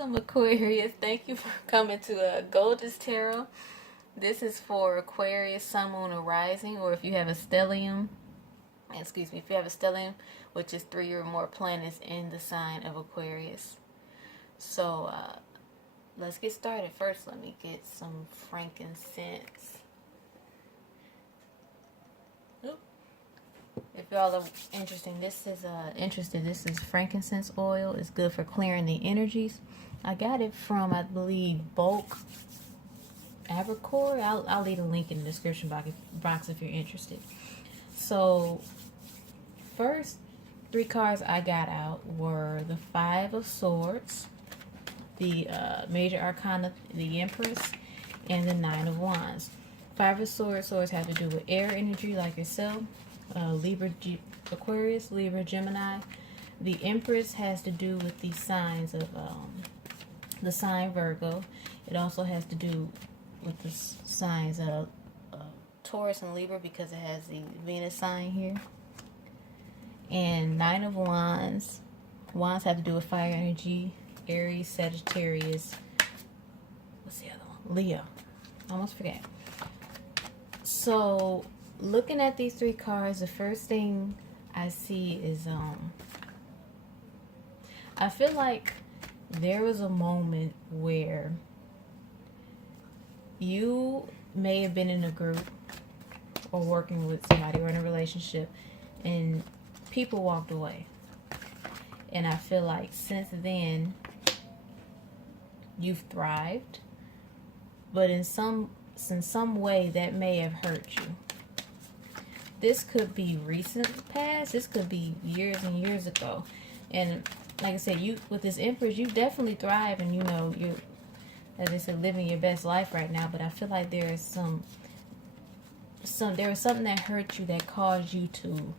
Welcome, Aquarius. Thank you for coming to Goldess Tarot. This is for Aquarius, Sun, Moon, or Rising, or if you have a stellium, if you have a stellium, which is 3 or more planets in the sign of Aquarius. So, let's get started. First, let me get some frankincense. If y'all are interested, this is frankincense oil. It's good for clearing the energies. I got it from, I believe, Bulk Abercore. I'll leave a link in the description box if you're interested. So, first 3 cards I got out were the 5 of Swords, the Major Arcana, the Empress, and the 9 of Wands. 5 of Swords. Swords have to do with air energy like yourself. Aquarius, Libra, Gemini. The Empress has to do with the signs of the sign Virgo. It also has to do with the signs of Taurus and Libra because it has the Venus sign here. And 9 of Wands. Wands have to do with fire energy. Aries, Sagittarius. What's the other one? Leo. Almost forgot. So, looking at these 3 cards, the first thing I see is I feel like there was a moment where you may have been in a group or working with somebody or in a relationship and people walked away. And I feel like since then you've thrived, but in some way that may have hurt you. This could be recent past. This could be years and years ago. And like I said, you with this Empress, you definitely thrive, and you're, as I said, living your best life right now. But I feel like there is there was something that hurt you that caused you to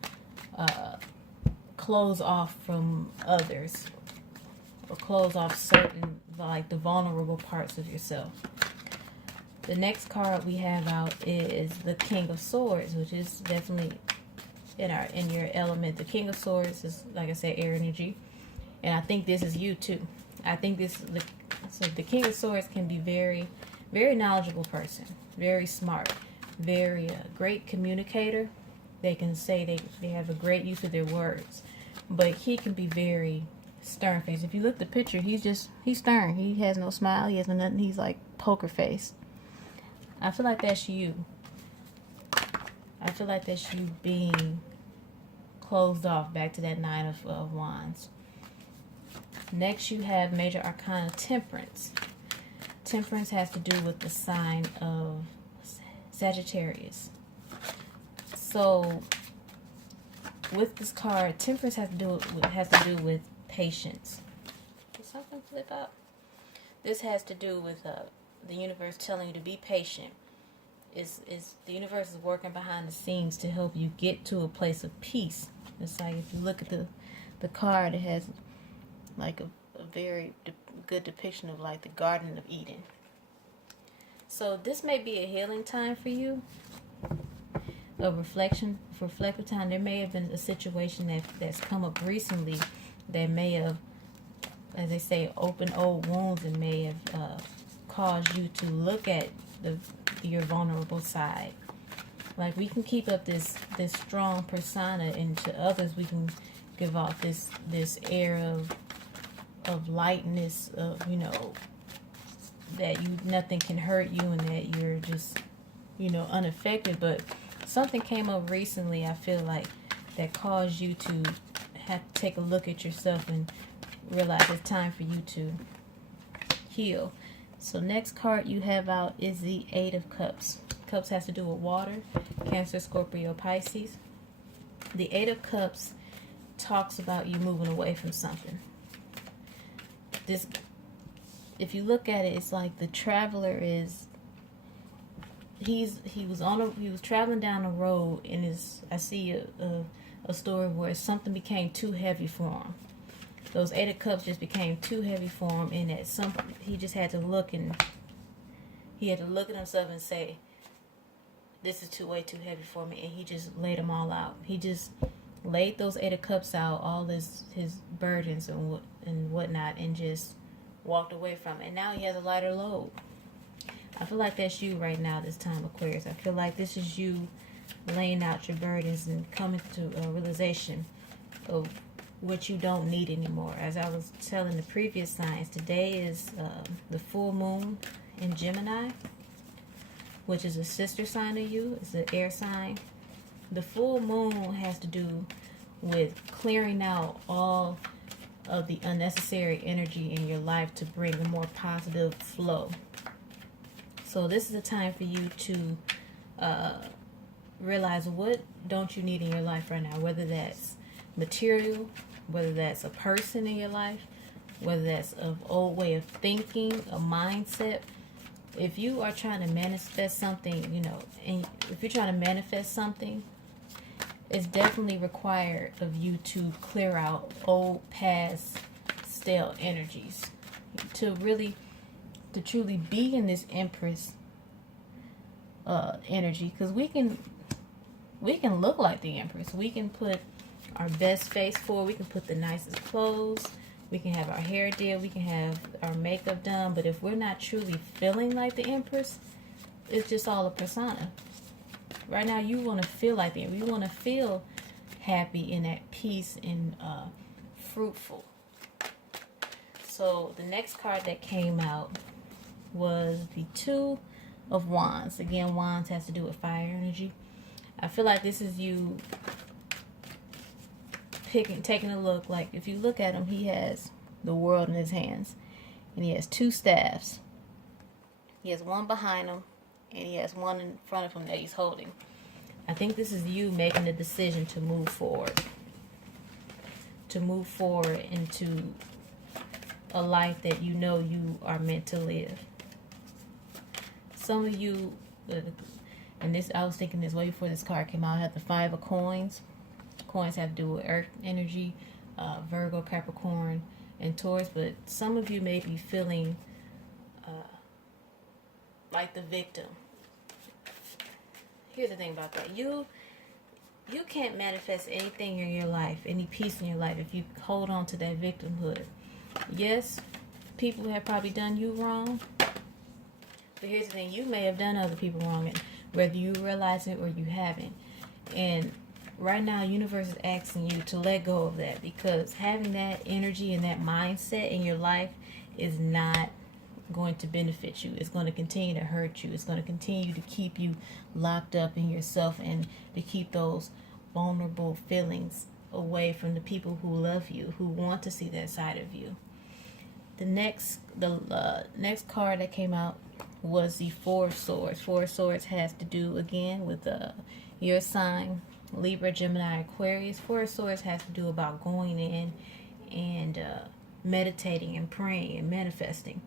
close off from others, or close off certain, like, the vulnerable parts of yourself. The next card we have out is the King of Swords, which is definitely in your element. The King of Swords is, like I said, air energy, and I think this is you too. I think the King of Swords can be very, very knowledgeable person, very smart, very great communicator. They can say they have a great use of their words, but he can be very stern-faced. If you look at the picture, he's stern. He has no smile. He has nothing. He's like poker face. I feel like that's you. I feel like that's you being closed off. Back to that 9 of Wands. Next, you have Major Arcana Temperance. Temperance has to do with the sign of Sagittarius. So, with this card, Temperance has to do with patience. Did something flip out? This has to do with the universe telling you to be patient. Is the universe is working behind the scenes to help you get to a place of peace. It's like if you look at the card, it has like a very good depiction of like the Garden of Eden. So this may be a healing time for you, a reflective time. There may have been a situation that's come up recently that may have, as they say, opened old wounds and may have cause you to look at your vulnerable side. Like, we can keep up this strong persona, and to others we can give off this air of lightness, of that nothing can hurt you and that you're just unaffected. But something came up recently, I feel like, that caused you to have to take a look at yourself and realize it's time for you to heal. So next card you have out is the 8 of Cups. Cups has to do with water, Cancer, Scorpio, Pisces. The 8 of Cups talks about you moving away from something. This, if you look at it, it's like the traveler is, he was traveling down a road, and I see a story where something became too heavy for him. Those 8 of Cups just became too heavy for him, and he just had to look, and he had to look at himself and say, this is way too heavy for me, and he just laid them all out. He just laid those 8 of Cups out, all his burdens and whatnot, and just walked away from it, and now he has a lighter load. I feel like that's you right now, this time, Aquarius. I feel like this is you laying out your burdens and coming to a realization of what you don't need anymore. As I was telling the previous signs, today is the full moon in Gemini, which is a sister sign of you. It's an air sign. The full moon has to do with clearing out all of the unnecessary energy in your life to bring a more positive flow. So this is a time for you to realize what don't you need in your life right now, whether that's material, whether that's a person in your life, whether that's an old way of thinking, a mindset. If you are trying to manifest something, you know, and if you're trying to manifest something, it's definitely required of you to clear out old, past, stale energies to truly be in this Empress energy, because we can look like the Empress. We can put our best face forward. We can put the nicest clothes. We can have our hair did. We can have our makeup done. But if we're not truly feeling like the Empress, it's just all a persona. Right now, you want to feel like the Empress. You want to feel happy and at peace and fruitful. So the next card that came out was the Two of Wands. Again, Wands has to do with fire energy. I feel like this is you taking a look. Like, if you look at him, he has the world in his hands, and he has two staffs. He has one behind him, and he has one in front of him that he's holding. I think this is you making the decision to move forward. To move forward into a life that you know you are meant to live. Some of you, and this, I was thinking this way before this card came out, I had the Five of Coins. Coins have to do with earth energy, Virgo, Capricorn, and Taurus. But some of you may be feeling like the victim. Here's the thing about that. You can't manifest anything in your life, any peace in your life, if you hold on to that victimhood. Yes, people have probably done you wrong. But here's the thing. You may have done other people wrong, and whether you realize it or you haven't. And right now, universe is asking you to let go of that, because having that energy and that mindset in your life is not going to benefit you. It's going to continue to hurt you. It's going to continue to keep you locked up in yourself and to keep those vulnerable feelings away from the people who love you, who want to see that side of you. The next card that came out was the Four of Swords. Four of Swords has to do again with your sign, Libra, Gemini, Aquarius. Four of Swords has to do about going in and meditating and praying and manifesting.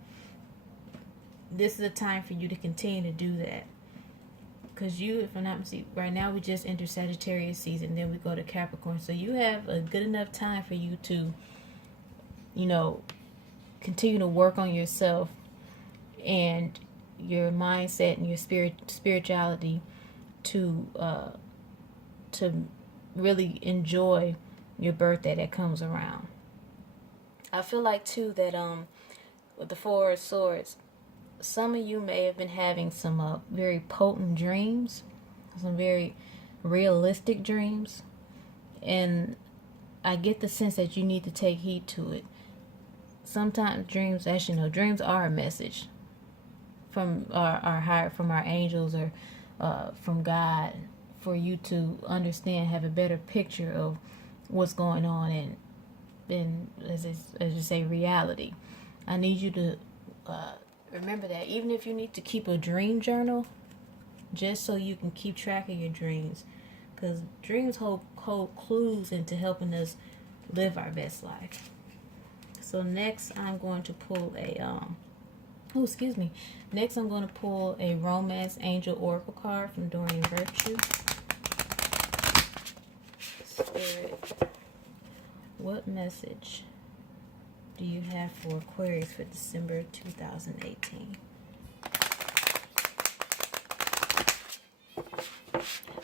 This is a time for you to continue to do that. Because you, if I'm not mistaken, right now we just enter Sagittarius season, then we go to Capricorn. So you have a good enough time for you to, you know, continue to work on yourself and your mindset and your spirituality to really enjoy your birthday that comes around. I feel like too that with the Four of Swords, some of you may have been having some very potent dreams, some very realistic dreams, and I get the sense that you need to take heed to it. Sometimes dreams, actually no, dreams are a message from our higher, from our angels or from God, for you to understand, have a better picture of what's going on in as you say, reality. I need you to remember that, even if you need to keep a dream journal, just so you can keep track of your dreams, because dreams hold clues into helping us live our best life. So next I'm going to pull next I'm going to pull a Romance Angel Oracle card from Dorian Virtue. Spirit, what message do you have for Aquarius for December 2018?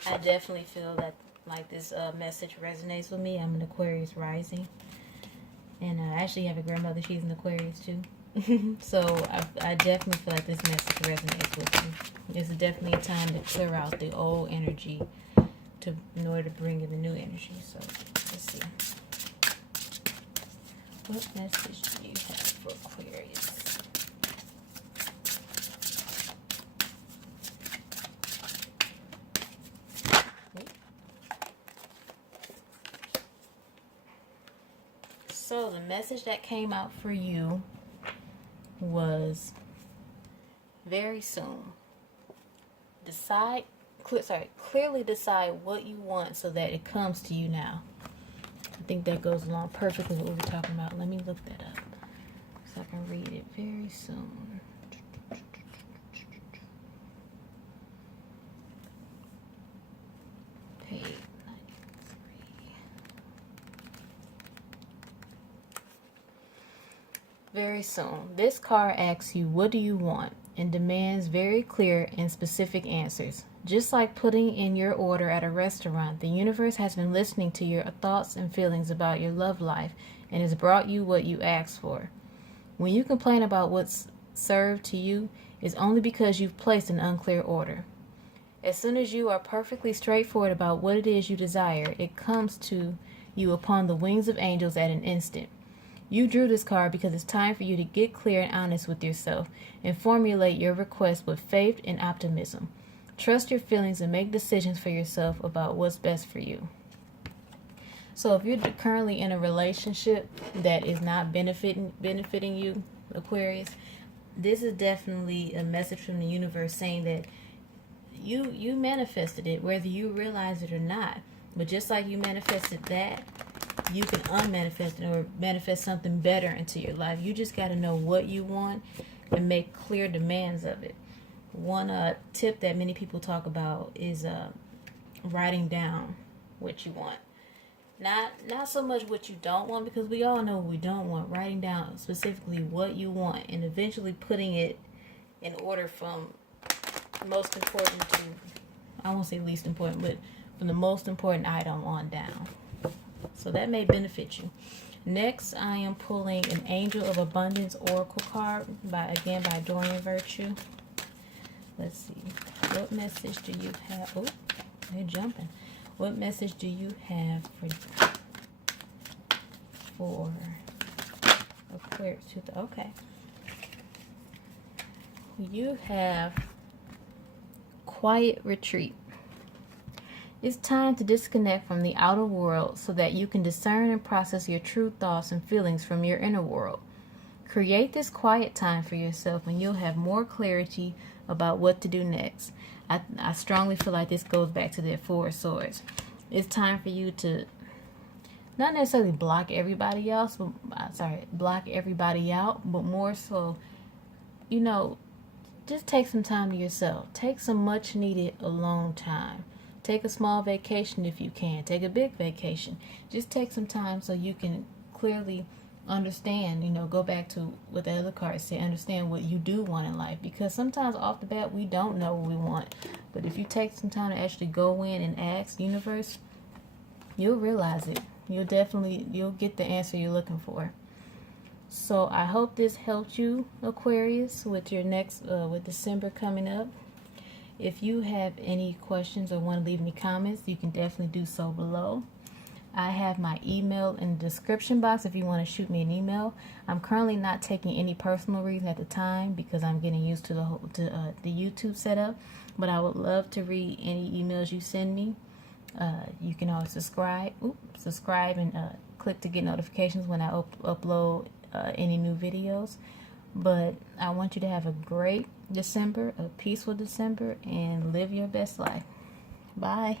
I definitely feel that like this message resonates with me. I'm an Aquarius Rising, and I actually have a grandmother. She's an Aquarius too. So I definitely feel like this message resonates with you. It's definitely a time to clear out the old energy in order to bring in the new energy. So let's see. What message do you have for Aquarius? So the message that came out for you was very soon. Clearly decide what you want so that it comes to you now. I think that goes along perfectly with what we're talking about. Let me look that up so I can read it very soon. Page 93. Very soon. This card asks you, what do you want? And demands very clear and specific answers. Just like putting in your order at a restaurant, the universe has been listening to your thoughts and feelings about your love life and has brought you what you asked for. When you complain about what's served to you, it's only because you've placed an unclear order. As soon as you are perfectly straightforward about what it is you desire, it comes to you upon the wings of angels at an instant. You drew this card because it's time for you to get clear and honest with yourself and formulate your request with faith and optimism. Trust your feelings and make decisions for yourself about what's best for you. So if you're currently in a relationship that is not benefiting you, Aquarius, this is definitely a message from the universe saying that you manifested it, whether you realize it or not. But just like you manifested that, you can unmanifest it or manifest something better into your life. You just got to know what you want and make clear demands of it. One tip that many people talk about is writing down what you want. Not so much what you don't want, because we all know what we don't want. Writing down specifically what you want and eventually putting it in order from most important to, I won't say least important, but from the most important item on down. So that may benefit you. Next, I am pulling an Angel of Abundance Oracle card by Dorian Virtue. Let's see. What message do you have? Oh, they're jumping. What message do you have for Aquarius? Okay. You have quiet retreat. It's time to disconnect from the outer world so that you can discern and process your true thoughts and feelings from your inner world. Create this quiet time for yourself and you'll have more clarity about what to do next. I strongly feel like this goes back to the Four of Swords. It's time for you to not necessarily block everybody else, block everybody out, but more so, just take some time to yourself. Take some much needed alone time. Take a small vacation if you can. Take a big vacation. Just take some time so you can clearly understand, go back to what the other cards say, understand what you do want in life. Because sometimes off the bat, we don't know what we want. But if you take some time to actually go in and ask universe, you'll realize it. You'll get the answer you're looking for. So I hope this helped you, Aquarius, with your next, with December coming up. If you have any questions or want to leave any comments, you can definitely do so below. I have my email in the description box if you want to shoot me an email. I'm currently not taking any personal reading at the time because I'm getting used to the YouTube setup. But I would love to read any emails you send me. You can always subscribe and click to get notifications when I upload any new videos. But I want you to have a great December, a peaceful December, and live your best life. Bye.